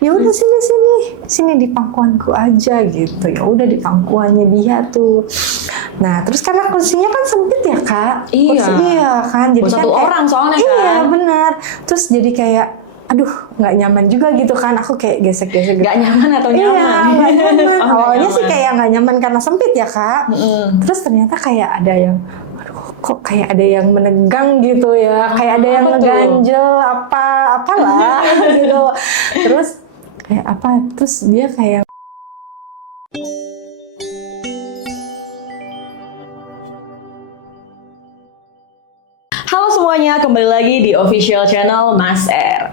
ya udah sini di pangkuanku aja gitu. Ya udah di pangkuannya dia tuh. Nah terus karena kursinya kan sempit ya kak. Iya kan, jadi satu kan orang soalnya kan. Iya benar. Terus jadi kayak aduh nggak nyaman juga gitu kan, aku kayak gesek-gesek nggak nyaman atau nyaman? Iya nggak nyaman. Awalnya nyaman. sih kayak nggak nyaman karena sempit ya kak. Terus ternyata kayak ada yang kok kayak ada yang menegang gitu ya, kayak ada yang ngeganjel apalah gitu. Terus kayak apa, terus dia kayak Halo semuanya, kembali lagi di official channel Mas R.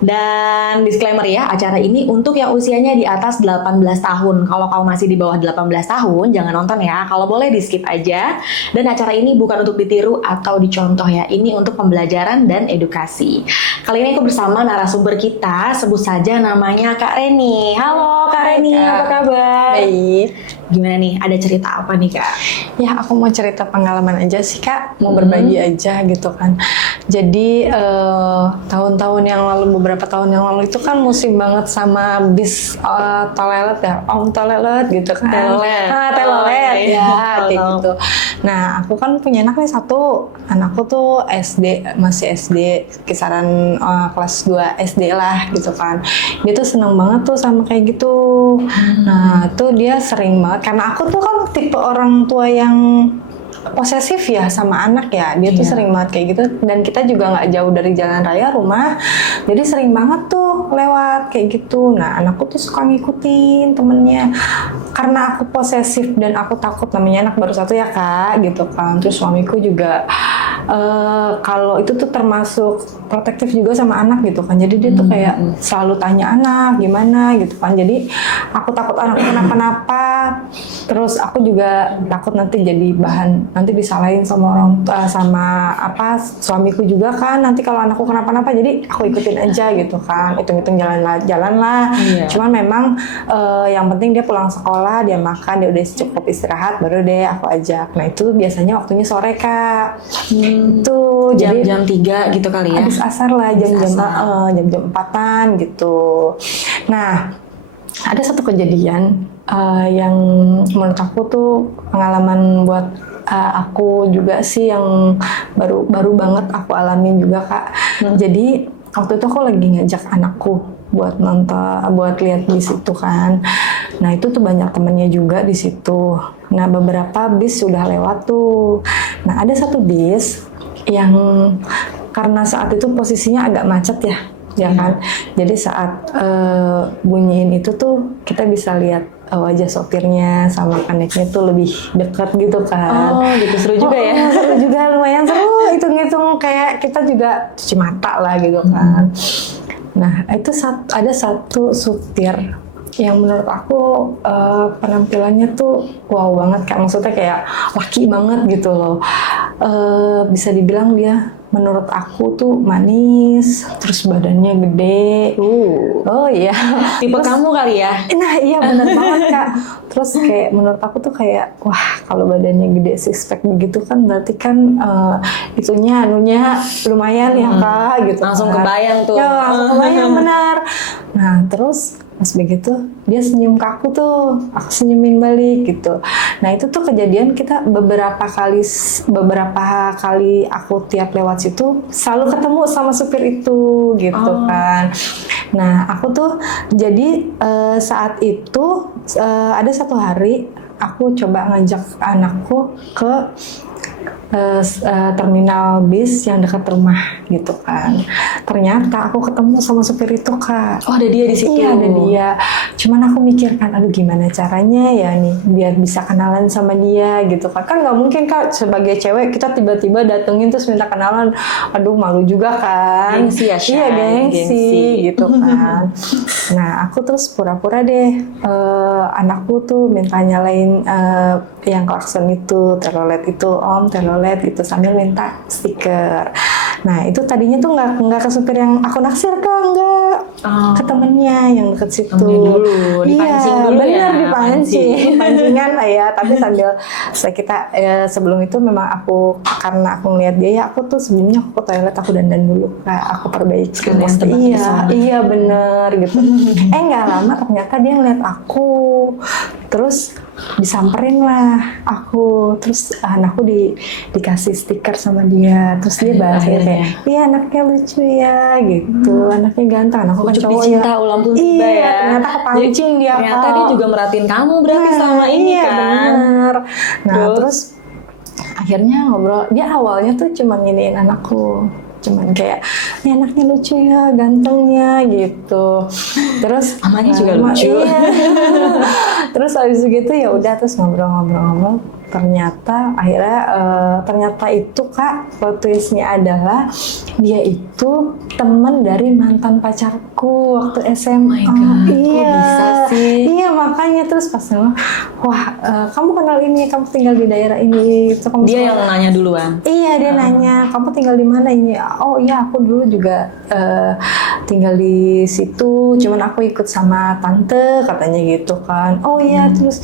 Dan disclaimer ya, acara ini untuk yang usianya di atas 18 tahun. Kalau kamu masih di bawah 18 tahun, jangan nonton ya. Kalau boleh di skip aja. Dan acara ini bukan untuk ditiru atau dicontoh ya. Ini untuk pembelajaran dan edukasi. Kali ini aku bersama narasumber kita, sebut saja namanya Kak Reni. Halo Kak Reni, apa kabar? baik. Gimana nih, ada cerita apa nih Kak? Ya aku mau cerita pengalaman aja sih kak, mau berbagi aja gitu kan. Jadi tahun-tahun yang lalu, beberapa tahun yang lalu itu kan musim banget sama bis toilet ya, toilet gitu kan. Telolet ya kayak gitu. Nah aku kan punya anak nih satu, anakku tuh SD, masih SD kisaran kelas 2 SD lah gitu kan. Dia tuh seneng banget tuh sama kayak gitu. Nah tuh dia sering banget, karena aku tuh kan tipe orang tua yang posesif ya sama anak ya, dia tuh sering banget kayak gitu, dan kita juga nggak jauh dari jalan raya rumah, jadi sering banget tuh lewat kayak gitu. Nah anakku tuh suka ngikutin temennya, karena aku posesif dan aku takut, namanya anak baru satu ya kak gitu kan. Terus suamiku juga kalau itu tuh termasuk protektif juga sama anak gitu kan, jadi dia tuh kayak selalu tanya anak gimana gitu kan. Jadi aku takut anakku kenapa-napa, terus aku juga takut nanti jadi bahan, nanti disalahin sama orang sama suamiku juga kan, nanti kalau anakku kenapa-napa. Jadi aku ikutin aja gitu kan, hitung-hitung jalan lah. Cuman memang yang penting dia pulang sekolah, dia makan, dia udah cukup istirahat, baru deh aku ajak. Nah itu biasanya waktunya sore kak. Itu Jam 3 gitu kali ya? Habis asar lah, jam-jam 4-an gitu. Nah ada satu kejadian yang menurut aku tuh pengalaman buat aku juga sih, yang baru banget aku alamin juga kak. Jadi waktu itu aku lagi ngajak anakku buat nonton, buat lihat bis itu kan. Nah itu tuh banyak temennya juga di situ. Nah beberapa bis sudah lewat tuh. Nah ada satu bis yang karena saat itu posisinya agak macet ya kan. Jadi saat bunyiin itu tuh kita bisa lihat wajah sopirnya sama kaneknya tuh lebih dekat gitu kan. Oh gitu, seru juga ya. Seru juga, lumayan seru, hitung-hitung kayak kita juga cuci mata lah gitu kan. Nah itu ada satu supir yang menurut aku penampilannya tuh wow banget kak, maksudnya kayak laki banget gitu loh. Bisa dibilang dia menurut aku tuh manis, terus badannya gede. Oh iya. Tipe kamu kali ya? Nah iya benar banget kak. Terus kayak menurut aku tuh kayak wah, kalau badannya gede six pack begitu kan berarti kan itunya anunya lumayan ya kak gitu. Langsung kan. kebayang tuh. Ya langsung kebayang benar. Nah terus pas begitu dia senyum ke aku tuh, aku senyumin balik gitu. Nah itu tuh kejadian kita beberapa kali aku tiap lewat situ selalu ketemu sama supir itu gitu kan. Nah aku tuh jadi saat itu ada satu hari aku coba ngajak anakku ke terminal bis yang dekat rumah gitu kan. Ternyata aku ketemu sama supir itu kak. Oh ada dia di situ? Iya ada dia. Cuman aku mikirkan, aduh gimana caranya ya nih biar bisa kenalan sama dia gitu kan. Kan nggak mungkin kak sebagai cewek kita tiba-tiba datengin terus minta kenalan. Aduh malu juga kan. Gengsi ya Shay. Iya gengsi gitu kan. Nah aku terus pura-pura deh anakku tuh minta nyalain yang klakson itu, telolet itu om, telolet gitu, sambil minta stiker. Nah itu tadinya tuh nggak ke supir yang aku naksir kak, enggak. Oh. ke temennya yang deket situ. Temennya dulu, dipancing dulu bener, ya, dipancing, pancingan lah ya. Tapi sambil kita sebelum itu memang karena aku ngeliat dia ya, aku tuh sebelumnya aku ke toilet, aku dandan dulu, aku perbaiki. Sekalian tebak pesona. Iya bener gitu. Nggak lama ternyata dia ngeliat aku, terus disamperin lah aku, terus anakku dikasih stiker sama dia, terus dia bahas kayak, iya anaknya lucu ya gitu, anaknya ganteng, anakku kan cowok ya. Cinta ulang pun tiba ya. Ternyata kepancing dia. Ternyata dia juga merhatiin kamu berarti selama ini iya, kan. Bener. Nah terus akhirnya ngobrol, dia awalnya tuh cuma nginiin anakku, cuman kayak ini anaknya lucu ya, gantengnya gitu. Terus mamanya juga lucu. Iya. Terus habis gitu ya udah, terus ngobrol. Ternyata akhirnya ternyata itu Kak, plot twistnya adalah dia itu teman dari mantan pacarku waktu SMA. Oh my God, iya. kok bisa sih? Iya makanya terus pas wah kamu kenal ini, kamu tinggal di daerah ini. Itu kamu Dia yang nanya duluan. Iya dia nanya, kamu tinggal di mana ini? Oh iya aku dulu juga tinggal di situ, cuman aku ikut sama tante katanya gitu kan. Oh iya terus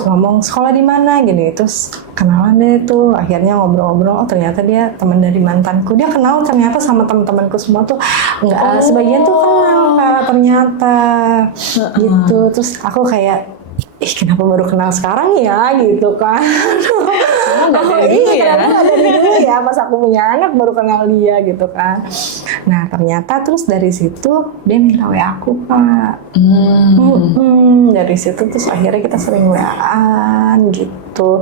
ngomong sekolah di mana gini, terus kenalan deh tuh, akhirnya ngobrol-ngobrol. Oh ternyata dia teman dari mantanku, dia kenal ternyata sama teman-temanku semua tuh nggak sebagian tuh kenal Kak, ternyata gitu. Terus aku kayak kenapa baru kenal sekarang ya gitu kan. Kenapa dari dulu ya, pas aku punya anak baru kenal dia gitu kan. Nah ternyata terus dari situ dia minta WA aku Kak. Dari situ terus akhirnya kita sering WA-an gitu.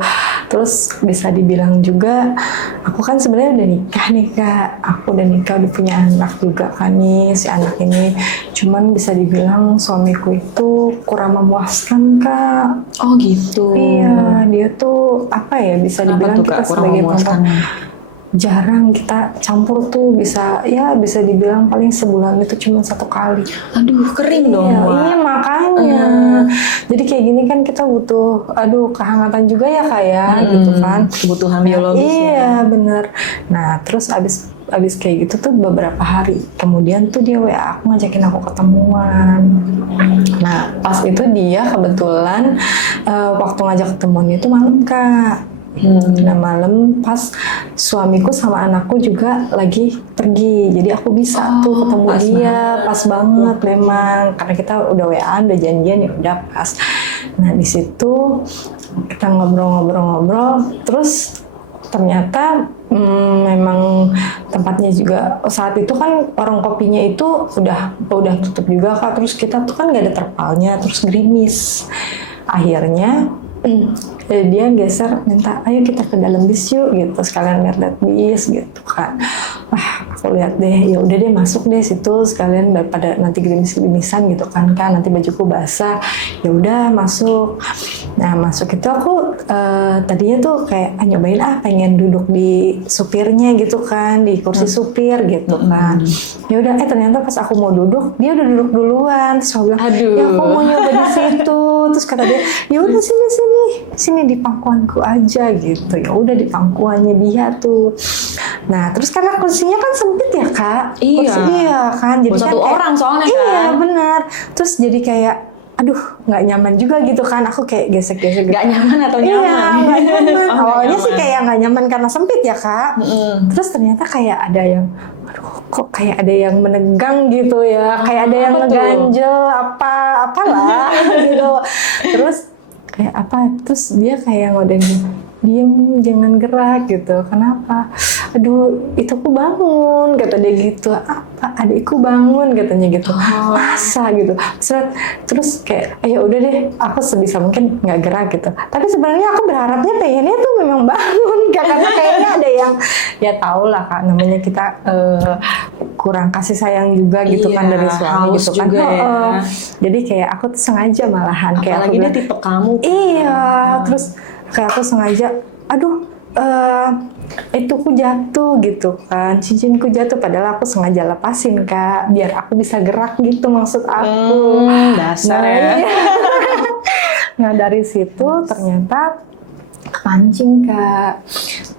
Terus bisa dibilang juga aku kan sebenarnya udah nikah nih Kak. Aku udah nikah, udah punya anak juga kan nih si anak ini. Cuman bisa dibilang suamiku itu kurang memuaskan Kak. Oh gitu. Iya, dia tuh apa ya, bisa dibilang tuh, kita Kak, kurang sebagai memuaskan? perempuan jarang kita campur tuh, bisa dibilang paling sebulan itu cuma 1 kali. Aduh kering dong. Iya makanya. Jadi kayak gini kan kita butuh kehangatan juga ya kayak gitu kan. Kebutuhan biologis. Iya bener. Nah terus abis kayak gitu tuh beberapa hari kemudian tuh dia WA aku ngajakin aku ketemuan. Nah pas itu dia kebetulan waktu ngajak ketemuan itu malam Kak. Nah malam pas suamiku sama anakku juga lagi pergi, jadi aku bisa tuh ketemu dia pas banget memang, karena kita udah WA-an, udah janjian ya udah pas. Nah di situ kita ngobrol, terus ternyata memang tempatnya juga saat itu kan warung kopinya itu udah tutup juga Kak, terus kita tuh kan nggak ada terpalnya, terus gerimis. Akhirnya dia geser minta ayo kita ke dalam bis yuk gitu, sekalian lihat bis gitu kan. Wah aku lihat deh, ya udah deh masuk deh situ sekalian daripada nanti gerimis-gerimisan gitu kan nanti bajuku basah. Ya udah masuk. Nah masuk itu aku tadinya tuh kayak nyobain pengen duduk di supirnya gitu kan, di kursi supir gitu kan. Ya udah ternyata pas aku mau duduk dia udah duduk duluan. Terus aku bilang ya aku mau nyoba di situ. Terus kata dia ya udah sini di pangkuanku aja gitu. Ya udah di pangkuannya dia tuh. Nah terus karena kursinya kan sempit ya Kak. Iya kan, jadi satu kan orang soalnya kan. Iya benar. Terus jadi kayak aduh nggak nyaman juga gitu kan, aku kayak gesek-gesek gitu. Nggak nyaman atau nyaman? Iya nggak nyaman. Awalnya sih nyaman. kayak nggak nyaman karena sempit ya Kak. Terus ternyata kayak ada yang kok kayak ada yang menegang gitu ya, kayak ada yang ngeganjel apalah gitu. Terus kayak terus dia kayak ngoden diem jangan gerak gitu. Kenapa? Aduh itu aku bangun kata dia gitu. Apa adikku bangun katanya gitu. Masa gitu. Terus kayak ya udah deh aku sebisa mungkin nggak gerak gitu. Tapi sebenarnya aku berharapnya pengennya tuh memang bangun karena kayaknya ada yang ya tau lah Kak, namanya kita kurang kasih sayang juga gitu kan dari suami gitu kan. Jadi kayak aku tuh sengaja malahan kayak apalagi dia tipe kamu. Iya, terus kayak aku sengaja, itu ku jatuh gitu kan, cincinku jatuh, padahal aku sengaja lepasin Kak, biar aku bisa gerak gitu maksud aku. Dasar ya. Iya. Nah dari situ ternyata kepancing Kak,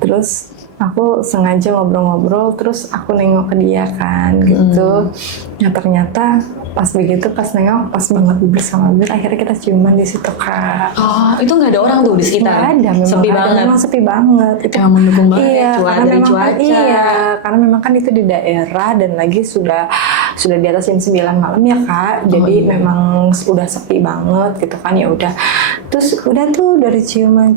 terus aku sengaja ngobrol-ngobrol, terus aku nengok ke dia kan gitu. Ya ternyata pas nengok pas banget bibir sama bibir, akhirnya kita ciuman di situ Kak. Oh, itu nggak ada orang tuh di sekitar? Nggak ada, memang sepi nggak ada, banget. memang sepi banget. Itu Emang mendukung banget iya, ya karena dari memang cuaca. kan, iya, karena memang kan itu di daerah dan lagi sudah di atas jam 9 malam ya Kak. Jadi memang udah sepi banget gitu kan, ya udah. Terus udah tuh dari ciuman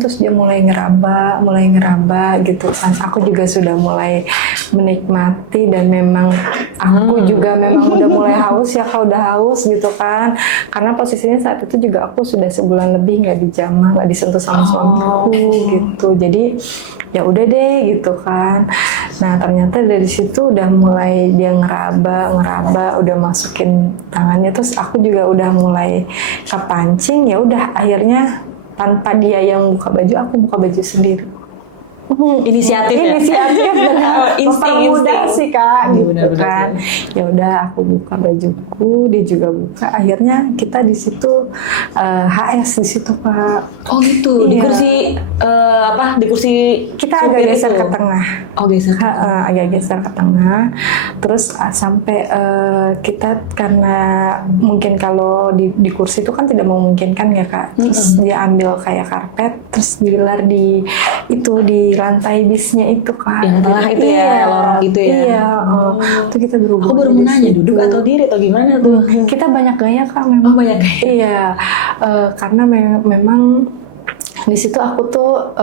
terus dia mulai ngeraba gitu kan. Aku juga sudah mulai menikmati dan memang aku juga memang udah mulai haus ya Kak, udah haus gitu kan. Karena posisinya saat itu juga aku sudah sebulan lebih nggak dijamah, nggak disentuh sama suamiku gitu. Jadi ya udah deh gitu kan. Nah ternyata dari situ udah mulai dia ngeraba, udah masukin tangannya, terus aku juga udah mulai kepancing. Ya udah akhirnya tanpa dia yang buka baju, aku buka baju sendiri. Inisiatif ya? Inisiatif benar. Mempermudah Insting. sih Kak gitu Benar-benar kan. Ya udah aku buka bajuku, dia juga buka. Akhirnya kita di situ HS di situ Kak. Oh gitu, di Iya. kursi di kursi Kita supir agak geser itu? ke tengah. Oh geser. Agak geser ke tengah. Terus sampai kita, karena mungkin kalau di kursi itu kan tidak memungkinkan ya Kak. Terus dia ambil kayak karpet, terus digelar di lantai bisnya itu Kak. Yang tengah itu ya, lorong itu ya? Iya. Itu kita berhubungan. Aku baru mau nanya, duduk atau diri atau gimana tuh? Kita banyak gaya Kak memang. Oh banyak gaya. Iya, karena memang di situ aku tuh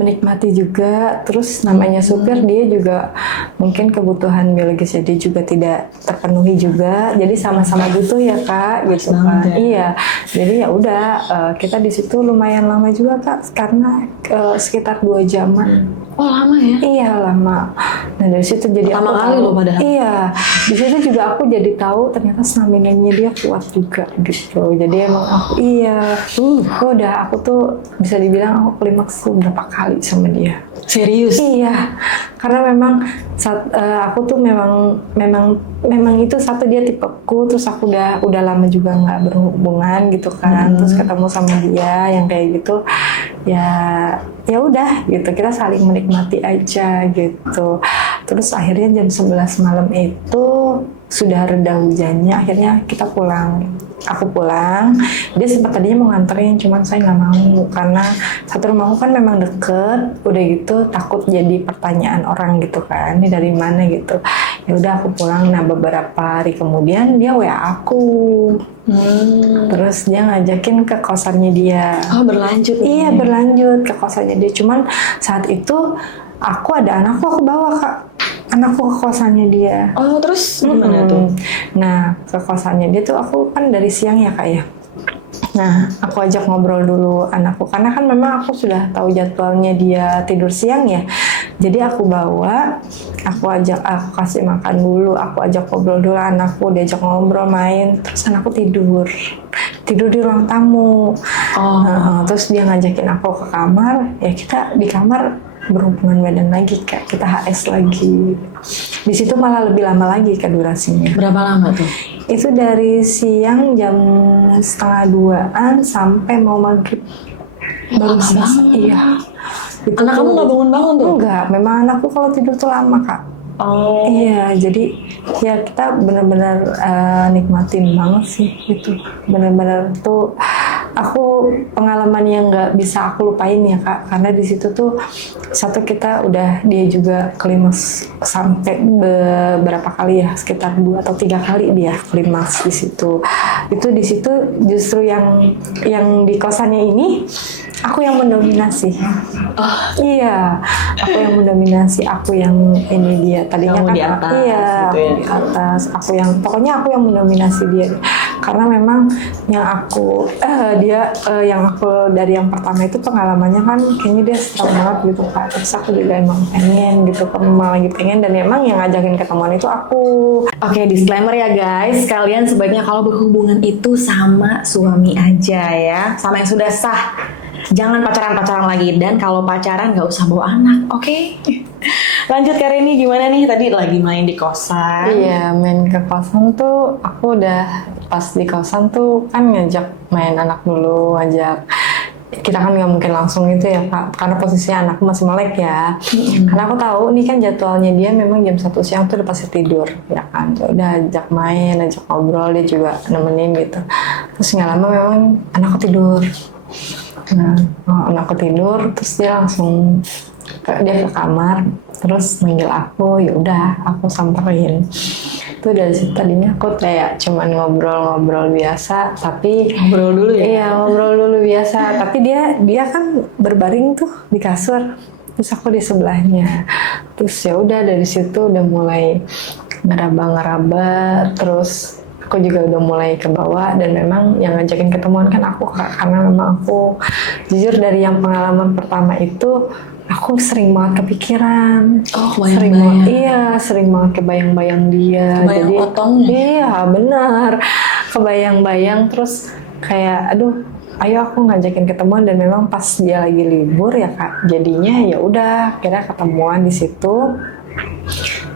menikmati juga. Terus namanya supir, dia juga mungkin kebutuhan biologisnya dia juga tidak terpenuhi juga. Jadi sama-sama butuh ya Kak, gitu kan. Ya. Iya. Jadi ya udah kita di situ lumayan lama juga Kak, karena sekitar 2 jaman. Oh lama ya? Iya lama. Nah dari situ jadi Pertama aku kali tahu, loh padahal. Iya, di situ juga aku jadi tahu ternyata stamina-nya dia kuat juga gitu. Jadi emang aku tuh bisa dibilang aku klimaks tuh berapa kali sama dia. Serius? Iya, karena memang aku tuh memang itu satu, dia tipeku. Terus aku udah lama juga nggak berhubungan gitu kan. Terus ketemu sama dia yang kayak gitu, ya udah gitu, kita saling menikmati aja gitu. Terus akhirnya jam 11 malam itu sudah reda hujannya, akhirnya kita pulang. Aku pulang, dia sempat tadinya mau nganterin, cuman saya nggak mau karena satu rumahku kan memang deket. Udah gitu takut jadi pertanyaan orang gitu kan, ini dari mana gitu. Ya udah aku pulang. Nah beberapa hari kemudian dia WA aku. Terus dia ngajakin ke kosannya dia. Oh berlanjut. Iya berlanjut ke kosannya dia. Cuman saat itu aku ada anakku, aku bawa Kak anakku ke kosannya dia. Oh terus gimana tuh? Nah ke kosannya dia tuh aku kan dari siang ya Kak ya. Nah aku ajak ngobrol dulu anakku, karena kan memang aku sudah tahu jadwalnya dia tidur siang ya. Jadi aku bawa, aku kasih makan dulu, aku ajak ngobrol dulu anakku, diajak ngobrol main, terus anakku tidur di ruang tamu. Terus dia ngajakin aku ke kamar, ya kita di kamar berhubungan badan lagi Kak, kita HS lagi. Di situ malah lebih lama lagi Kak durasinya. Berapa lama tuh? Itu dari siang jam 1:30 sampai mau maghrib. Baru selesai. Iya. Itu Anak kamu nggak bangun-bangun tuh? Enggak, memang anakku kalau tidur tuh lama Kak. Oh. Iya, jadi ya kita benar-benar nikmatin banget sih itu. Benar-benar tuh aku pengalaman yang nggak bisa aku lupain ya Kak, karena di situ tuh satu kita udah, dia juga klimaks sampai beberapa kali ya, sekitar 2 atau 3 kali dia klimaks di situ. Itu di situ justru yang di kosannya ini aku yang mendominasi. Iya, aku yang mendominasi, aku yang ini dia tadinya Kamu kan di atas, iya gitu ya? aku di atas, pokoknya aku yang mendominasi dia, karena memang yang aku yang aku dari yang pertama itu pengalamannya kan kayaknya dia strong banget gitu Kak. Terus aku juga emang pengen gitu, memang lagi pengen, dan emang yang ngajakin ketemuan itu aku. Oke, disclaimer ya guys, kalian sebaiknya kalau berhubungan itu sama suami aja ya, sama yang sudah sah. Jangan pacaran-pacaran lagi, dan kalau pacaran nggak usah bawa anak, oke? Lanjut Kak Reni, gimana nih? Tadi lagi main di kosan. Iya, main ke kosan tuh aku udah pas di kosan tuh kan ngajak main anak dulu, ngajak kita kan nggak mungkin langsung itu ya Kak, karena posisinya anakku masih melek ya. Karena aku tahu nih kan jadwalnya dia memang jam 1 siang tuh udah pasti tidur ya kan. Ya udah ajak main, ajak ngobrol, dia juga nemenin gitu. Terus nggak lama memang anakku tidur. Nah, anakku tidur, terus dia langsung dia ke kamar, terus manggil aku, ya udah aku samperin. Itu dari situ tadinya aku kayak cuman ngobrol-ngobrol biasa, tapi Ngobrol dulu ya? Iya, ngobrol dulu biasa. Tapi dia kan berbaring tuh di kasur, terus aku di sebelahnya. Terus ya udah dari situ udah mulai ngeraba-ngeraba, terus aku juga udah mulai ke bawah, dan memang yang ngajakin ketemuan kan aku Kak, karena memang aku jujur dari yang pengalaman pertama itu aku sering banget kepikiran. Sering kebayang-bayang. banget, iya, sering banget kebayang-bayang dia. Kebayang Jadi potongnya. iya benar, kebayang-bayang terus kayak aduh, ayo aku ngajakin ketemuan, dan memang pas dia lagi libur ya Kak, jadinya ya udah kira ketemuan di situ.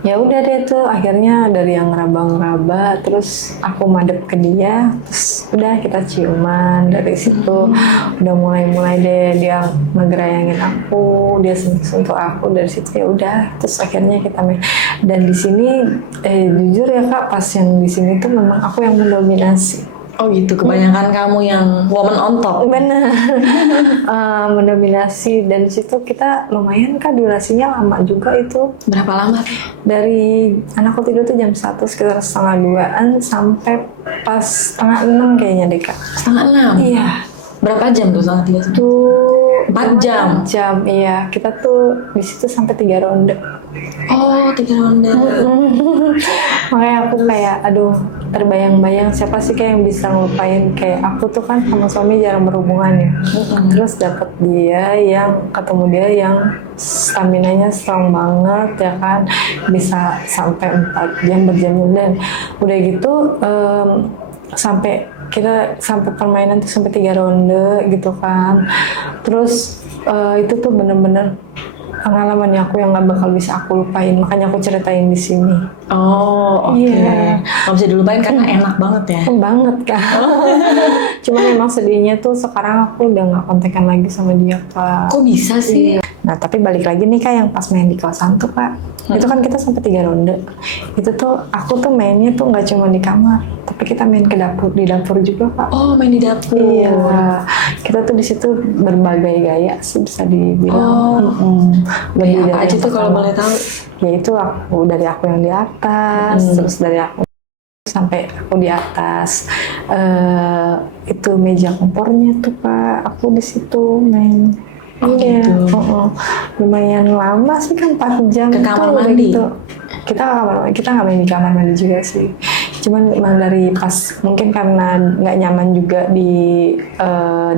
Ya udah deh tuh akhirnya dari yang ngeraba-ngeraba, terus aku madep ke dia, terus udah kita ciuman. Dari situ udah mulai deh dia ngegerayangin aku, dia sentuh aku. Dari situ ya udah, terus akhirnya kita main. Dan di sini jujur ya Kak, pas yang di sini tuh memang aku yang mendominasi. Oh gitu, kebanyakan kamu yang woman on top. Benar. Mendominasi, dan di situ kita lumayan Kak, durasinya lama juga itu. Berapa lama? Dari anakku tidur tuh jam 1 sekitar setengah 2-an sampai pas setengah 6 kayaknya deh Kak. Setengah 6? Iya. Berapa jam tuh setengah 3? Tuh 4 jam? 4 jam, iya. Kita tuh di situ sampai 3 ronde. Oh, 3 ronde. Makanya aku kayak aduh, terbayang-bayang siapa sih kayak yang bisa ngelupain kayak aku tuh kan sama suami jarang berhubungan ya. Terus dapet dia yang ketemu dia yang staminanya strong banget ya kan, bisa sampai 4 jam berjam-jam, dan udah gitu sampai kita sampai permainan tuh sampai 3 ronde gitu kan. Terus itu tuh bener-bener pengalaman aku yang gak bakal bisa aku lupain, makanya aku ceritain di sini. Oh, oke. Iya. Nggak bisa dilupain karena enak banget ya. Banget Kak. Cuman emang sedihnya tuh sekarang aku udah nggak kontekan lagi sama dia Kak. Kok bisa sih? Nah tapi balik lagi nih Kak, yang pas main di kawasan tuh Kak, itu kan kita sampai 3 ronde. Itu tuh aku tuh mainnya tuh nggak cuma di kamar, tapi kita main ke dapur, di dapur juga Kak. Oh, main di dapur. Iya, kita tuh di situ berbagai gaya sih bisa dibilang. Gaya Lebih apa dari aja yang tuh kalau pertama. boleh tahu? Yaitu aku yang di atas, terus dari aku sampai aku di atas. Itu meja kompornya tuh Pak, aku di situ main. Iya, gitu. Lumayan lama sih kan, 4 jam. Ke kamar tuh udah mandi? gitu. Kita nggak main di kamar mandi juga sih. Cuman emang dari pas mungkin karena nggak nyaman juga di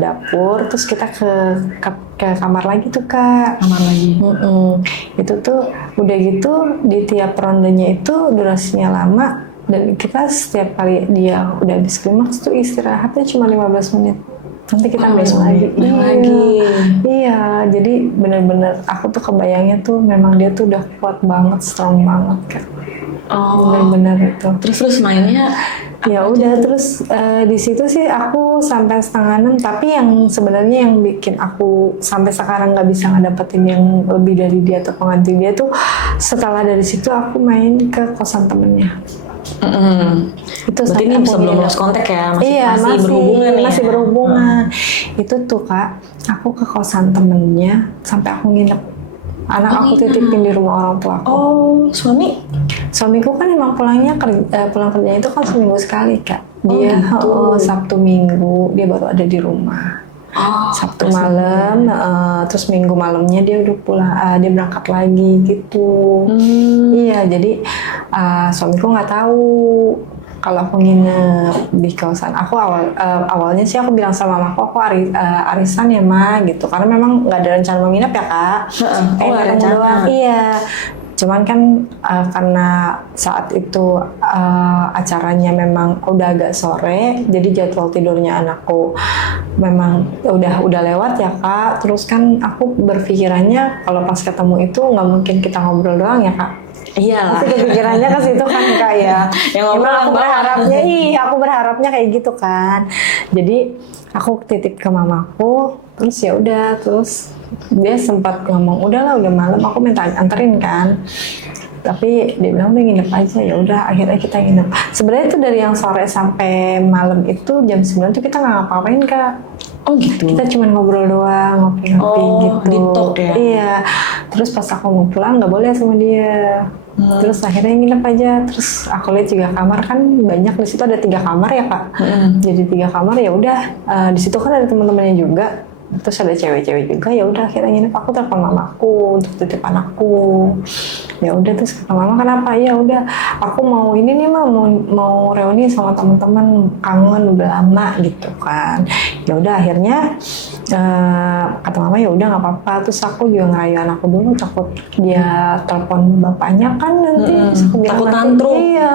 dapur, terus kita ke kamar lagi tuh Kak. Kamar lagi. Itu tuh udah gitu di tiap rondenya itu durasinya lama, dan kita setiap kali dia udah habis klimaks tuh istirahatnya cuma 15 menit. Nanti kita main lagi. Main lagi. Iya, jadi bener-bener aku tuh kebayangnya tuh memang dia tuh udah kuat banget, strong banget Kak. Oh. Bener-bener itu. Terus mainnya Ya udah, terus di situ sih aku sampai setengah 6, tapi yang sebenarnya yang bikin aku sampai sekarang nggak bisa ngedapetin yang lebih dari dia atau pengganti dia tuh, setelah dari situ aku main ke kosan temennya. Itu berarti ini sampai aku sebelum nginep. lost contact ya? Iya, masih berhubungan ya? masih berhubungan. Itu tuh Kak, aku ke kosan temennya sampai aku nginep. Anak aku titipin di rumah orang tua aku. Oh, suami? Suamiku kan emang pulang kerjanya itu kan seminggu sekali Kak. Dia gitu. Sabtu Minggu dia baru ada di rumah. Oh, Sabtu malam, terus Minggu malamnya dia udah pulang, dia berangkat lagi gitu. Iya, jadi suamiku nggak tahu kalau aku nginep di kawasan. Aku awalnya sih aku bilang sama mamaku, aku arisan ya Ma gitu, karena memang nggak ada rencana mau nginep ya Kak. nggak ada rencana. Doang. Iya. Cuman kan karena saat itu acaranya memang udah agak sore, jadi jadwal tidurnya anakku memang udah lewat ya Kak. Terus kan aku berpikirannya kalau pas ketemu itu nggak mungkin kita ngobrol doang ya Kak. Iya lah. Pasti kepikirannya ke situ kan Kak ya. Yang ngobrol Emang apa? aku berharapnya kayak gitu kan. Jadi aku titip ke mamaku, Terus ya udah, terus dia sempat ngomong udahlah udah malam, aku minta anterin kan. Tapi dia bilang udah nginep aja, ya udah akhirnya kita nginep. Sebenarnya itu dari yang sore sampai malam itu jam 9 tuh kita nggak ngapa-ngapain Kak. Oh gitu. Kita cuma ngobrol doang, ngopi-ngopi gitu. Di talk ya? Iya. Terus pas aku mau pulang nggak boleh sama dia. Terus akhirnya nginep aja. Terus aku lihat juga kamar kan banyak, di situ ada 3 kamar ya Kak. Jadi 3 kamar ya udah. Di situ kan ada teman-temannya juga. Terus ada cewek-cewek juga, ya udah akhirnya nginep. Aku telepon mamaku untuk titip anakku. Ya udah, terus kata mama kenapa? Ya udah, aku mau ini nih mah mau reuni sama teman-teman, kangen udah lama gitu kan. Ya udah akhirnya kata mama ya udah nggak apa-apa. Terus aku juga ngerayu anakku dulu, takut dia telepon bapaknya kan nanti. Terus aku bilang takut nanti, tantrum. iya,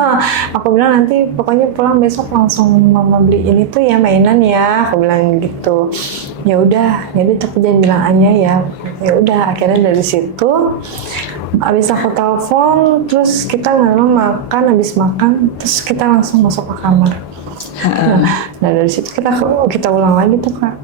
aku bilang nanti pokoknya pulang besok langsung mama beli ini tuh ya mainan ya. Aku bilang gitu. Ya udah, jadi tapi jangan bilang Anya ya. Ya udah, akhirnya dari situ abis aku telepon, terus kita nggak lama makan, abis makan, terus kita langsung masuk ke kamar. Nah dari situ kita ulang lagi tuh Kak.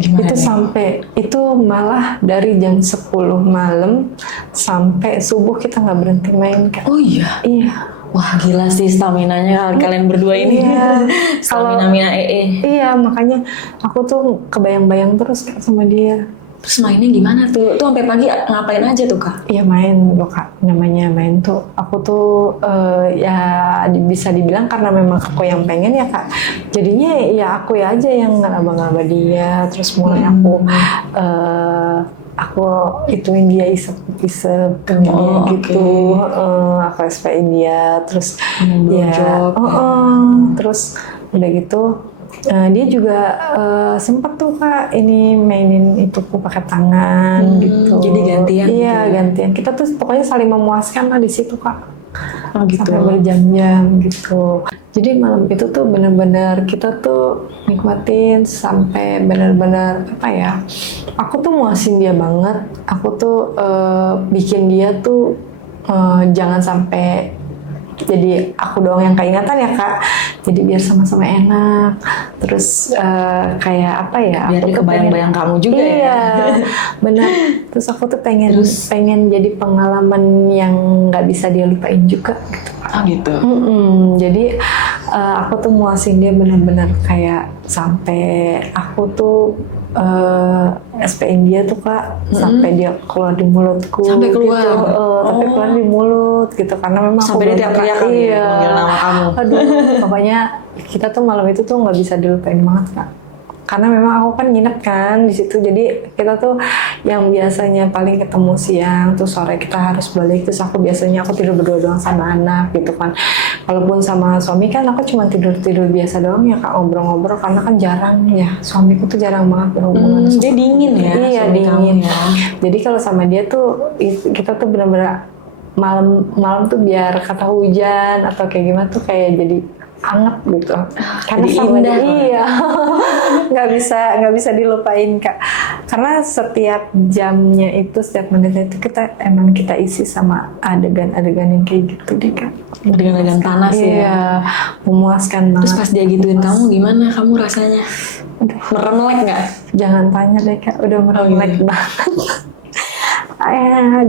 Gimana Itu nih? sampai itu malah dari jam 10 malam sampai subuh kita nggak berhenti main Kak. Oh iya. Iya. Wah gila sih staminanya kalian berdua ini. Iya. Stamina EE. Iya, makanya aku tuh kebayang-bayang terus Kak sama dia. Terus mainnya gimana tuh? Tuh sampai pagi ngapain aja tuh Kak? Iya main loh Kak, namanya main tuh. Aku tuh ya bisa dibilang karena memang aku yang pengen ya Kak. Jadinya ya aku ya aja yang ngeraba-ngaba dia. Terus mulai aku ituin dia isep gitu. Aku SPin dia. Terus Blowjob. terus udah gitu. Dia juga sempat tuh Kak ini mainin ituku pakai tangan gitu. Jadi gantian. Iya gantian. Kita tuh pokoknya saling memuaskan lah di situ Kak. Oh gitu. Sampai berjam-jam gitu. Jadi malam itu tuh benar-benar kita tuh nikmatin sampai benar-benar apa ya? Aku tuh muasin dia banget. Aku tuh bikin dia tuh jangan sampai jadi aku doang yang keingatan ya Kak. Jadi biar sama-sama enak. Terus kayak apa ya? Biar aku dia tuh kebayang-bayang kamu juga ya. Iya, benar. Terus aku tuh pengen jadi pengalaman yang nggak bisa dia lupain juga. Gitu. Ah gitu. Jadi aku tuh muasin dia benar-benar kayak sampai aku tuh SPin dia tuh Kak, sampai dia keluar di mulutku. Sampai keluar? Gitu. Tapi keluar di mulut gitu karena memang Sampai dia teriak kan ya, manggil nama kamu. Aduh, pokoknya kita tuh malam itu tuh nggak bisa dilupain banget Kak. Karena memang aku kan nginep kan di situ, jadi kita tuh yang biasanya paling ketemu siang, tuh sore kita harus balik. Terus aku biasanya tidur berdua doang sama anak gitu kan. Walaupun sama suami kan aku cuma tidur biasa doang ya Kak, ngobrol-ngobrol karena kan jarang ya. Suamiku tuh jarang banget berhubungan. Dia dingin ya? Iya suami kamu dingin. ya. Jadi kalau sama dia tuh kita tuh benar-benar malam tuh biar kata hujan atau kayak gimana tuh kayak jadi anget gitu. Karena jadi sama indah. dia, iya. nggak bisa dilupain Kak. Karena setiap jamnya itu, setiap menitnya itu kita isi sama adegan-adegan yang kayak gitu deh Kak. Adegan-adegan panas ya. Iya, memuaskan banget. Terus pas dia gituin kamu gimana? Kamu rasanya? Meremelek nggak? Jangan tanya deh Kak, udah meremelek banget.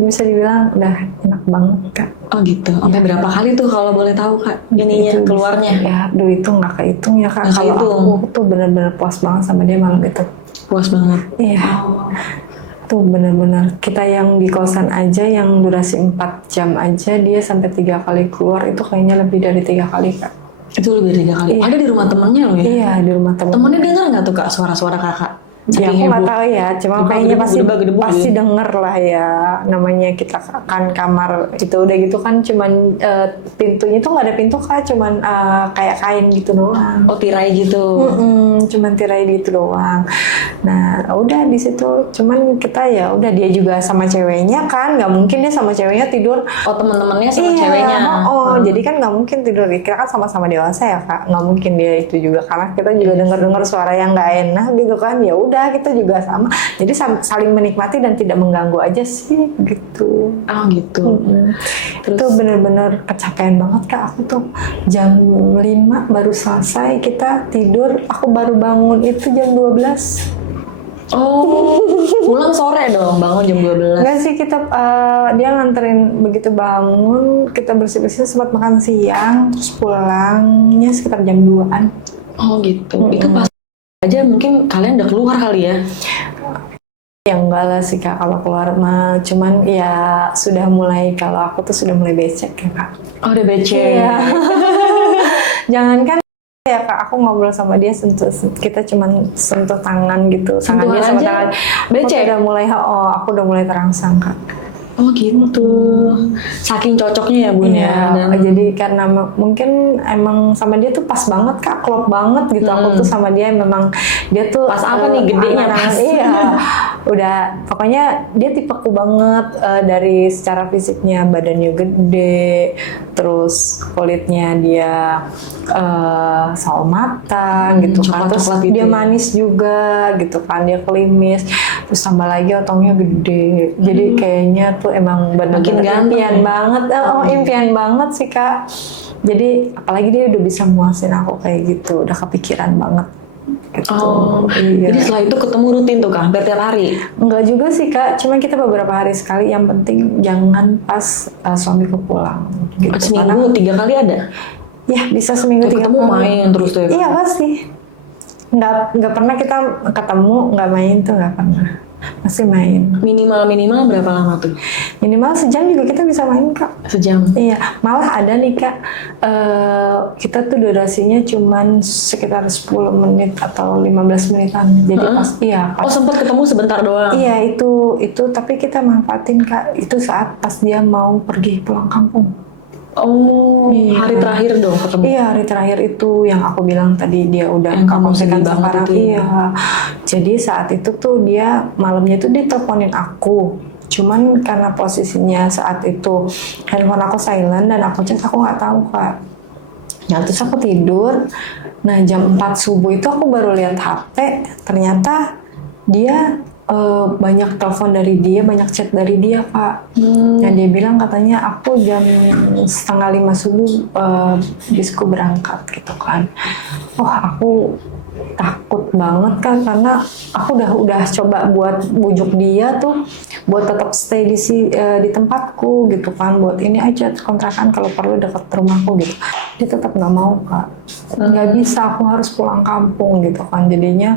Bisa dibilang udah enak banget Kak. Oh gitu. Sampai berapa kali tuh kalau boleh tahu Kak? Ininya Itu keluarnya. Ya, aduh itu nggak kehitung ya Kak. Nggak Kalau kehitung. aku tuh benar-benar puas banget sama dia malam itu. Puas banget. Iya. Tuh benar-benar kita yang di kosan aja yang durasi 4 jam aja dia sampai 3 kali keluar, itu kayaknya lebih dari 3 kali Kak. Itu lebih dari 3 kali. Iya. Ada di rumah temennya loh ya? Iya di rumah temen. Temennya denger nggak tuh Kak suara-suara kakak? Ya aku nggak tahu ya, cuma kayaknya Gedebak-gedebuk pasti gitu. denger lah ya. Namanya kita kan kamar itu udah gitu kan, cuman pintunya tuh nggak ada pintu Kak, cuman kayak kain gitu doang. Oh tirai gitu. Cuman tirai gitu doang. Nah udah di situ, cuman kita ya udah, dia juga sama ceweknya kan, nggak mungkin dia sama ceweknya tidur. Oh temen-temennya sama Iya, ceweknya. jadi kan nggak mungkin tidur. Kita kan sama-sama dewasa ya Kak, nggak mungkin dia itu juga, karena kita juga dengar suara yang nggak enak gitu kan. Ya udah kita juga sama, jadi saling menikmati dan tidak mengganggu aja sih gitu. Oh gitu. Terus itu bener-bener kecapean banget Kak. Aku tuh jam 5 baru selesai kita tidur, aku baru bangun itu jam 12. Oh, pulang sore dong, bangun jam 12. Enggak sih, kita dia nganterin, begitu bangun kita bersih-bersih sempat makan siang, terus pulangnya sekitar jam 2-an. Oh gitu. Itu pas aja mungkin kalian udah keluar kali ya? Ya enggak lah sih Kak, kalau keluar mah cuman ya sudah mulai, kalau aku tuh sudah mulai becek ya Kak. Oh udah becek. Iya. Jangankan ya Kak, aku ngobrol sama dia kita cuman sentuh tangan gitu, tangan dia sama aja tangan becek. Aku udah mulai terangsang Kak. Oh gitu. Saking cocoknya ya Bun ya. Iya, jadi karena mungkin emang sama dia tuh pas banget Kak, klop banget gitu. Aku tuh sama dia memang, dia tuh Pas apa nih, gedenya pas? Iya, udah pokoknya dia tipeku banget, dari secara fisiknya, badannya gede, terus kulitnya dia sawo matang gitu kan, terus coklat-coklat gitu dia ya. manis juga gitu kan, dia klimis, terus tambah lagi otongnya gede, jadi kayaknya tuh emang Makin benar-benar ganteng impian ya? banget. Impian banget sih Kak. Jadi apalagi dia udah bisa muasin aku kayak gitu, udah kepikiran banget gitu. Oh, Iya. jadi setelah itu ketemu rutin tuh Kak, hampir tiap hari? Enggak juga sih Kak, cuma kita beberapa hari sekali, yang penting jangan pas suamiku pulang gitu. Seminggu 3 kali ada? Ya bisa seminggu 3 Ketemu kali. main terus tuh ya? Iya pasti. Nggak pernah kita ketemu nggak main tuh, nggak pernah. Pasti main. Minimal berapa lama tuh? Minimal sejam juga kita bisa main Kak. Sejam? Iya, malah ada nih Kak, kita tuh durasinya cuman sekitar 10 menit atau 15 menitan. Jadi pas Oh sempat ketemu sebentar doang? iya itu tapi kita manfaatin Kak, itu saat pas dia mau pergi pulang kampung. Oh, Iya. hari terakhir dong ketemu? Iya, hari terakhir itu yang aku bilang tadi, dia udah Yang kamu sedih kekonsekan banget sekarang. itu ya? Iya, jadi saat itu tuh dia malamnya tuh dia teleponin aku. Cuman karena posisinya saat itu handphone aku silent dan aku cek, aku nggak tahu Kak. Nah terus aku tidur. Nah jam 4 subuh itu aku baru lihat HP. Ternyata dia banyak telepon dari dia, banyak chat dari dia Kak. Yang dia bilang katanya aku jam 4:30 subuh bisku berangkat gitu kan. Wah aku takut banget kan, karena aku udah coba buat bujuk dia tuh buat tetap stay di tempatku gitu kan, buat ini aja kontrakan kalau perlu dekat rumahku gitu. Dia tetap nggak mau Kak, nggak bisa, aku harus pulang kampung gitu kan. Jadinya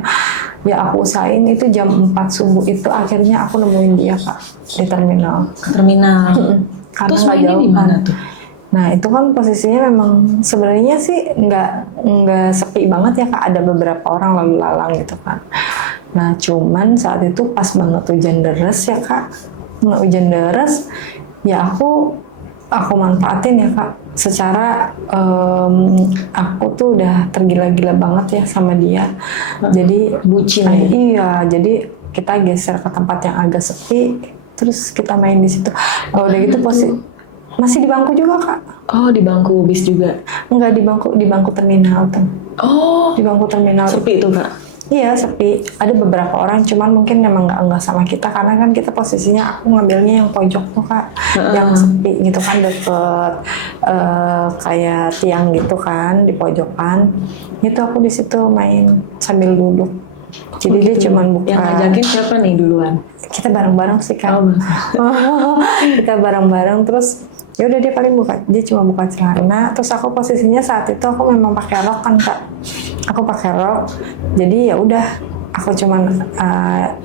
ya aku usahain itu jam 4 subuh itu, akhirnya aku nemuin dia Kak di terminal. Terminal. Karena Terus nggak mainnya jauh di mana kan. tuh? Nah itu kan posisinya memang sebenarnya sih nggak sepi banget ya Kak, ada beberapa orang lalu lalang gitu kan. Nah cuman saat itu pas banget hujan deras ya Kak. Nah, hujan deras ya aku manfaatin ya Kak. Secara aku tuh udah tergila-gila banget ya sama dia. Jadi Bucin ya? Iya, jadi kita geser ke tempat yang agak sepi, terus kita main di situ. Udah gitu masih di bangku juga Kak. Oh di bangku bis juga? Enggak, di bangku terminal tuh. Oh Di bangku terminal. sepi tuh Kak? Iya sepi. Ada beberapa orang, cuman mungkin memang nggak sama kita, karena kan kita posisinya aku ngambilnya yang pojok tuh Kak, yang sepi gitu kan, deket kayak tiang gitu kan di pojokan. Itu aku di situ main sambil duduk. Jadi dia cuman buka. Yang ngajakin siapa nih duluan? Kita bareng-bareng sih Kak. Oh, Kita bareng-bareng, terus ya udah dia dia cuma buka celana, terus aku posisinya saat itu aku memang pakai rok kan Kak. Aku pakai rok, jadi ya udah aku cuman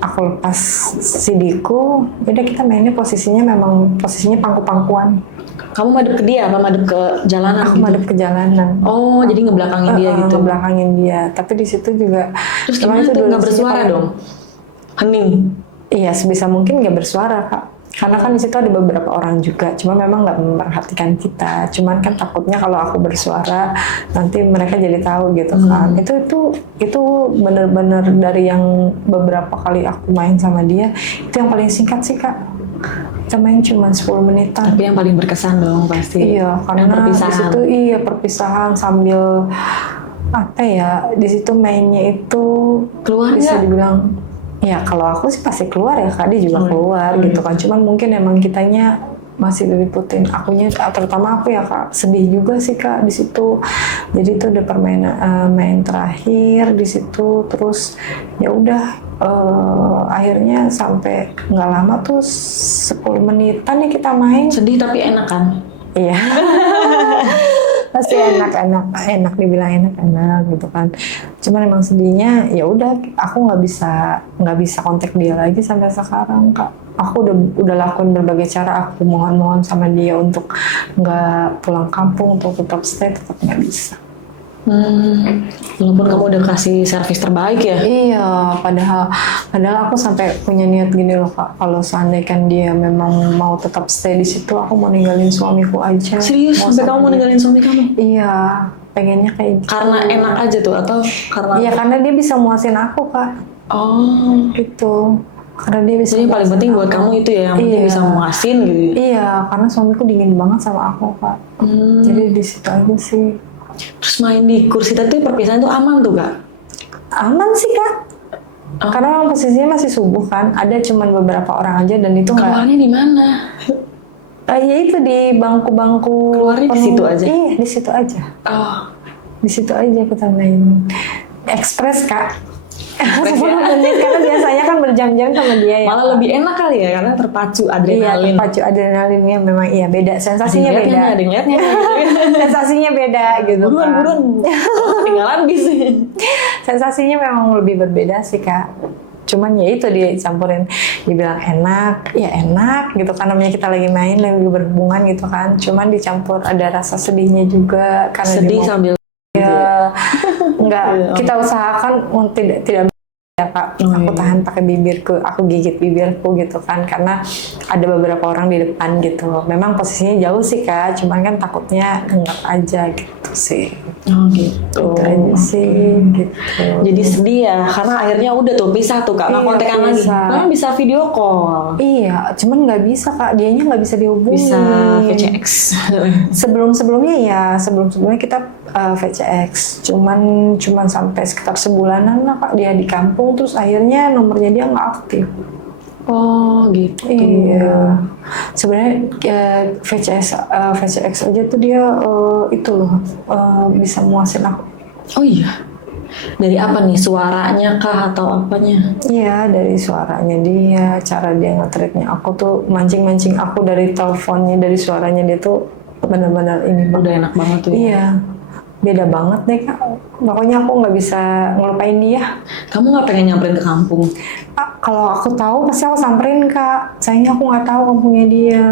aku lepas CD-ku, udah kita mainnya posisinya memang posisinya pangku-pangkuan. Kamu madep ke dia apa madep ke jalanan? Aku gitu? madep ke jalanan. Oh jadi ngebelakangin dia gitu? Ngebelakangin dia, tapi di situ juga. Terus emang gimana itu tuh, nggak durasinya bersuara paling- dong? Hening? Iya, sebisa mungkin nggak bersuara Kak. Karena kan di situ ada beberapa orang juga, cuma memang nggak memperhatikan kita. Cuman kan takutnya kalau aku bersuara nanti mereka jadi tahu gitu kan. Itu bener-bener dari yang beberapa kali aku main sama dia, itu yang paling singkat sih Kak. Kita main cuma 10 menitan. Tapi yang paling berkesan dong pasti. Iya, karena yang di perpisahan. situ perpisahan sambil apa ya, di situ mainnya itu Keluar bisa nggak? dibilang. Ya kalau aku sih pasti keluar ya Kak, dia juga keluar gitu kan. Cuman mungkin emang kitanya masih diliputin. Akunya terutama aku ya Kak, sedih juga sih Kak di situ. Jadi itu udah permainan main terakhir di situ, terus ya udah akhirnya sampai nggak lama tuh 10 menitan ya kita main. Sedih tapi enak kan? Iya. Pasti enak dibilang enak gitu kan. Cuman emang sedihnya ya udah aku nggak bisa kontak dia lagi sampai sekarang Kak. Aku udah lakuin berbagai cara, aku mohon sama dia untuk nggak pulang kampung, untuk tetap stay, tetap nggak bisa. Walaupun kamu udah kasih servis terbaik ya? Iya, padahal aku sampai punya niat gini loh Kak, kalau seandainya kan dia memang mau tetap stay di situ, aku mau ninggalin suamiku aja. Serius? Sampai kamu mau ninggalin suami kamu? Iya, pengennya kayak gitu. Karena enak aja tuh atau karena? Iya, karena dia bisa muasin aku Kak. Oh, gitu. Karena dia bisa. jadi yang paling muasin penting buat aku. kamu itu ya, yang penting Iya. bisa muasin gitu. Iya, karena suamiku dingin banget sama aku Kak. Jadi di situ aja sih. Terus main di kursi tadi perpisahan tuh aman tuh Kak? Aman sih Kak. Karena memang posisinya masih subuh kan, ada cuman beberapa orang aja dan itu nggak. Keluarnya di mana? Ya itu di bangku-bangku. Keluarnya di situ aja? Iya, di situ aja. Oh, Di situ aja kita main. Ekspres Kak. 10 menit karena biasanya kan berjam-jam sama dia ya. malah lebih enak kali ya karena terpacu Iya, adrenalin. terpacu adrenalinnya memang iya beda, sensasinya beda. Ada yang liatnya. Sensasinya beda gitu Buruan, kan. buruan. Ketinggalan bis. Sensasinya memang lebih berbeda sih Kak. Cuman ya itu dicampurin, dibilang enak, ya enak gitu kan, namanya kita lagi main, lagi berhubungan gitu kan. Cuman dicampur ada rasa sedihnya juga karena Sedih dia mau- sambil ya, enggak, Iya. kita usahakan tidak ya Kak. Oh, Aku iya. tahan pakai bibirku, aku gigit bibirku gitu kan, karena ada beberapa orang di depan gitu. Memang posisinya jauh sih Kak, cuman kan takutnya enggak aja gitu sih. Oh gitu. Itu aja sih gitu. Jadi sedih ya karena akhirnya udah tuh pisah tuh Kak, nggak Iya, kontekan lagi. pisah. Kan bisa video call. Iya, cuman nggak bisa Kak, dianya nggak bisa dihubungi. Bisa VCX. Sebelumnya kita VCX, cuman sampai sekitar sebulanan lah Kak, dia di kampung, terus akhirnya nomornya dia nggak aktif. Oh gitu. Iya, sebenarnya VCX aja tuh dia itu loh bisa muasin aku. Oh iya. Dari apa nih? Suaranya kah atau apanya? Iya, dari suaranya dia, cara dia nge-treatnya aku tuh, mancing-mancing aku dari teleponnya, dari suaranya dia tuh benar-benar ini Udah enak banget tuh. Ya? Iya, beda banget deh Kak. Pokoknya aku nggak bisa ngelupain dia. Kamu nggak pengen nyamperin ke kampung? Kalau aku tahu pasti aku samperin Kak. Sayangnya aku nggak tahu kampungnya dia.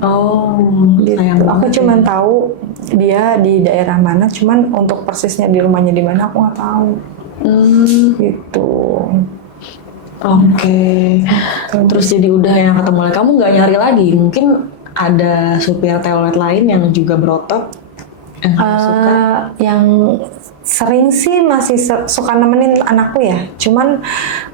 Oh, Gitu. sayang Aku banget cuma ya. tahu dia di daerah mana. Cuman untuk persisnya di rumahnya di mana aku nggak tahu. Gitu. Oke. Terus jadi udah yang ketemu lagi. Kamu nggak nyari lagi? Mungkin ada supir telolet lain yang juga berotot yang kamu suka? Yang sering sih masih suka nemenin anakku ya. Cuman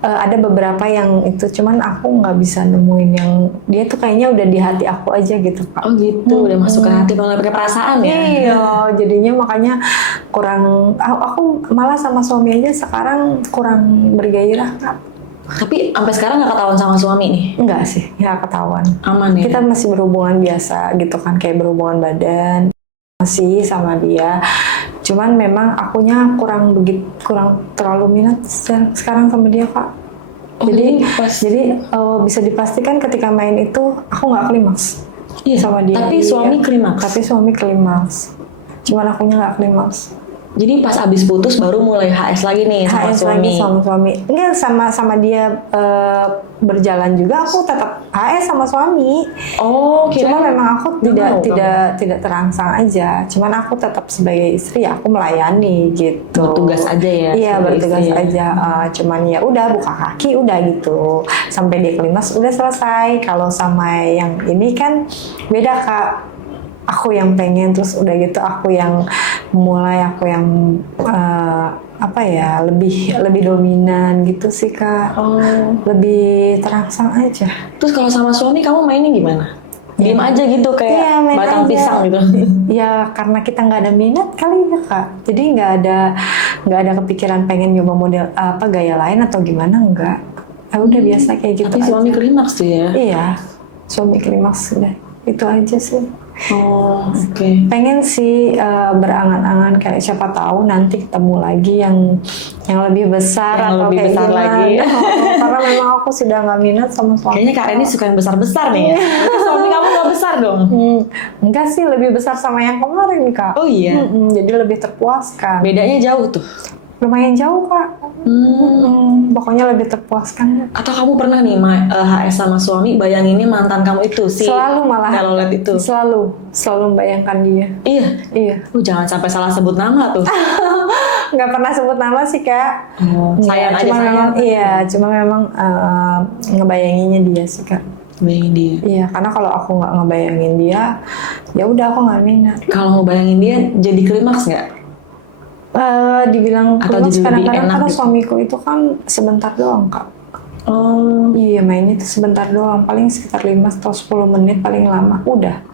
ada beberapa yang itu, cuman aku nggak bisa nemuin yang dia tuh kayaknya udah di hati aku aja gitu Kak. Oh gitu, udah masuk ke hati kalau nggak pakai perasaan ya? Iya, jadinya makanya kurang. Aku malah sama suami aja sekarang kurang bergairah Kak. Tapi sampai sekarang nggak ketahuan sama suami nih? Enggak sih, nggak ketahuan. Aman ya? Kita masih berhubungan biasa gitu kan, kayak berhubungan badan masih sama dia. Cuman memang akunya kurang terlalu minat sekarang sama dia Kak. Oh, Jadi pas. bisa dipastikan ketika main itu aku nggak klimaks Iya, sama dia. tapi suami klimaks. Tapi suami klimaks. Cuman akunya nggak klimaks. Jadi pas abis putus baru mulai HS lagi nih sama HS suami. lagi sama suami. Enggak, sama dia berjalan juga aku tetap HS sama suami. Oh, Cuma memang aku Nggak mau tidak terangsang aja. Cuman aku tetap sebagai istri ya aku melayani gitu. Bertugas aja ya, Iya, sebagai bertugas istri ya. aja. Cuman ya udah buka kaki udah gitu. Sampai dia klimaks udah selesai. Kalau sama yang ini kan beda Kak. Aku yang pengen, terus udah gitu aku yang mulai, aku yang lebih dominan gitu sih Kak. Oh. Lebih terangsang aja. Terus kalau sama suami kamu mainnya gimana? Diem aja gitu kayak Iya, main batang aja. pisang gitu. Ya karena kita nggak ada minat kali ya Kak. Jadi nggak ada kepikiran pengen nyoba model gaya lain atau gimana, nggak. Udah biasa kayak gitu. Tapi aja. suami klimaks tuh ya. Iya, suami klimaks sudah. itu aja sih. Oh, oke. Pengen sih berangan-angan kayak siapa tahu nanti ketemu lagi yang lebih besar Yang atau lebih kayak besar gimana. lagi. Karena memang aku sudah nggak minat sama suami. Kayaknya Kak Reni suka yang besar-besar nih ya. Berarti suami kamu nggak besar dong? Enggak sih, lebih besar sama yang kemarin Kak. Oh iya. Jadi lebih terpuaskan. Bedanya jauh tuh. Lumayan jauh Kak. Pokoknya lebih terpuaskan. Atau kamu pernah nih HS sama suami bayanginnya mantan kamu itu si Selalu malah. telolet itu? Selalu membayangkan dia. Iya. Jangan sampai salah sebut nama tuh. Nggak pernah sebut nama sih Kak. Sayang aja cuma sayang. memang, cuma memang ngebayanginnya dia sih Kak. Bayangin dia. Iya, karena kalau aku nggak ngebayangin dia, ya udah aku nggak minat. Kalau ngebayangin dia jadi klimaks nggak? Dibilang Atau klimaks jadi lebih kadang-kadang enak karena gitu? suamiku itu kan sebentar doang Kak. Oh. Iya, mainnya itu sebentar doang, paling sekitar 5 atau 10 menit paling lama, udah.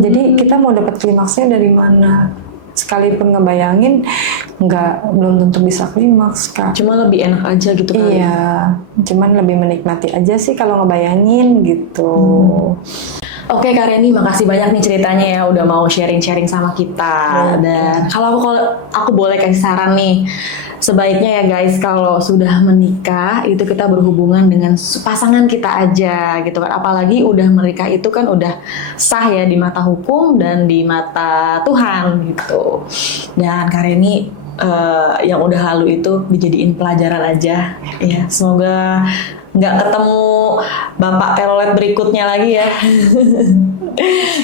Jadi kita mau dapat klimaksnya dari mana? Sekalipun ngebayangin, belum tentu bisa klimaks Kak. Cuma lebih enak aja gitu kan? Iya, cuman lebih menikmati aja sih kalau ngebayangin gitu. Oke Kak Reni, makasih banyak nih ceritanya ya udah mau sharing-sharing sama kita. Dan kalau aku boleh kasih saran nih, sebaiknya ya guys kalau sudah menikah itu kita berhubungan dengan pasangan kita aja gitu kan. Apalagi udah menikah itu kan udah sah ya di mata hukum dan di mata Tuhan gitu. Dan Kak Reni yang udah lalu itu dijadiin pelajaran aja ya. Semoga nggak ketemu bapak telolet berikutnya lagi ya.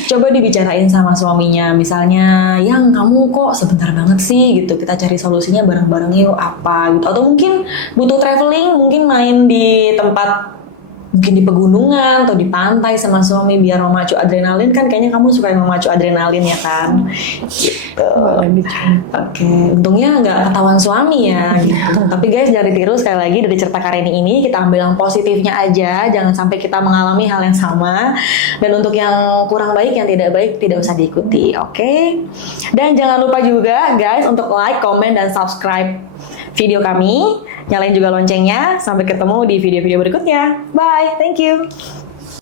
Coba dibicarain sama suaminya, misalnya yang kamu kok sebentar banget sih gitu, kita cari solusinya bareng-bareng yuk apa gitu. Atau mungkin butuh traveling, mungkin main di tempat mungkin di pegunungan atau di pantai sama suami biar memacu adrenalin. Kan kayaknya kamu suka yang memacu adrenalin ya kan gitu. Oke, untungnya nggak ketahuan suami ya gitu. Tapi guys jangan ditiru, sekali lagi dari cerita Kak Reni ini kita ambil yang positifnya aja, jangan sampai kita mengalami hal yang sama. Dan untuk yang kurang baik, yang tidak baik tidak usah diikuti, oke? Dan jangan lupa juga guys untuk like, comment, dan subscribe video kami. Nyalain juga loncengnya. Sampai ketemu di video-video berikutnya. Bye, thank you.